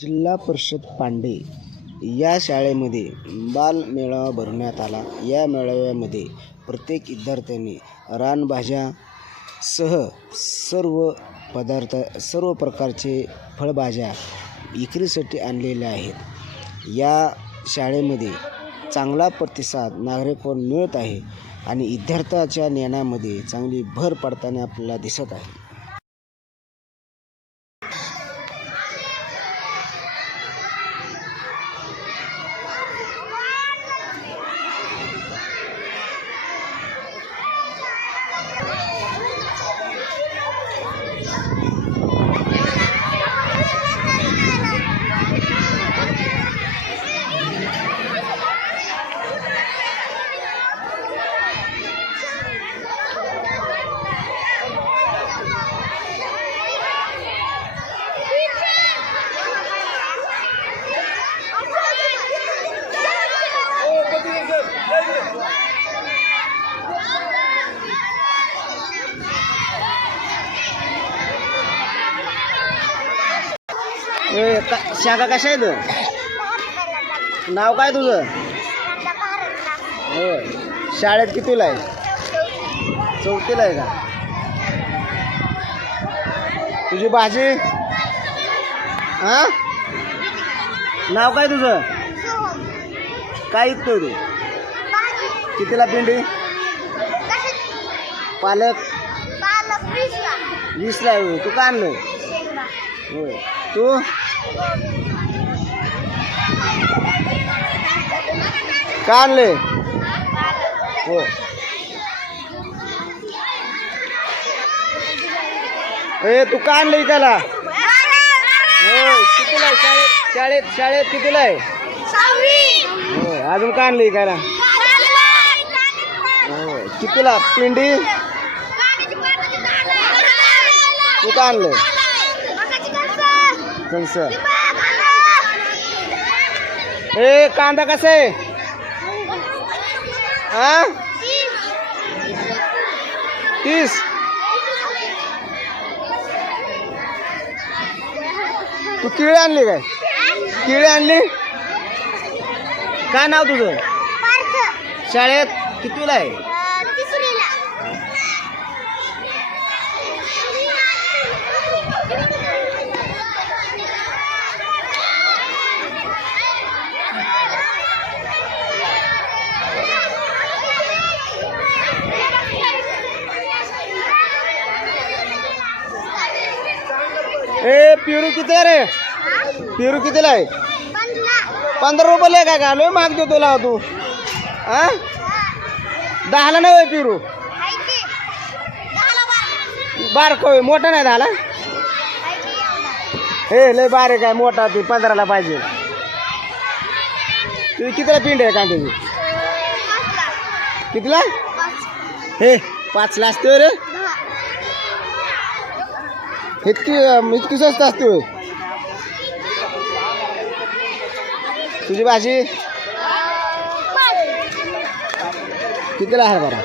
जिल्हा परिषद पांडे या शाळेमध्ये बालमेळावा भरवण्यात आला. या मेळाव्यामध्ये प्रत्येक विद्यार्थ्यांनी रानभाज्यासह सर्व पदार्थ सर्व प्रकारचे फळभाज्या विक्रीसाठी आणलेल्या आहेत. या शाळेमध्ये चांगला प्रतिसाद नागरिकांना मिळत आहे आणि विद्यार्थ्याच्या ज्ञानामध्ये चांगली भर पडताना आपल्याला दिसत आहे. ए, का- शाखा कशा आहेत नाव काय तुझं? होय. शाळेत कितीला आहे? चौथीला आहे का? तुझी भाजी हा नाव काय तुझं? काय इकतोय तू? कितीला पिंडी? पालक? वीसला. आहे. तू का आणलं होय. तू? का आणले? हो. ए तू का आणलं त्याला होय कितीला आहे? शाळेत शाळेत शाळेत कितीला आहे? होय अजून का आणलं इकायला? होय कितीला? पिंडी? तू का आणलं? कंस. ए कांदा कसा आहे? हा? तीस. तू किळे आणली काय? किळे आणली? काय नाव तुझं? शाळेत कितीला आहे? ए पिरू किती आहे रे? पिरू कितीला आहे? पंधरा रुपयाला आहे काय का? लय माग देतो लाव तू. हा दहाला नाही होय पिरू. बारक होय मोठा नाही दहाला? हे लय बारीक आहे मोठा ते पंधराला पाहिजे. तू कितीला पिंड आहे कांद्याची? कितीला? हे पाचला असते रे. इतकी इतकी स्वस्त असते होय. तुझी भाजी? कितीला आहे बरं?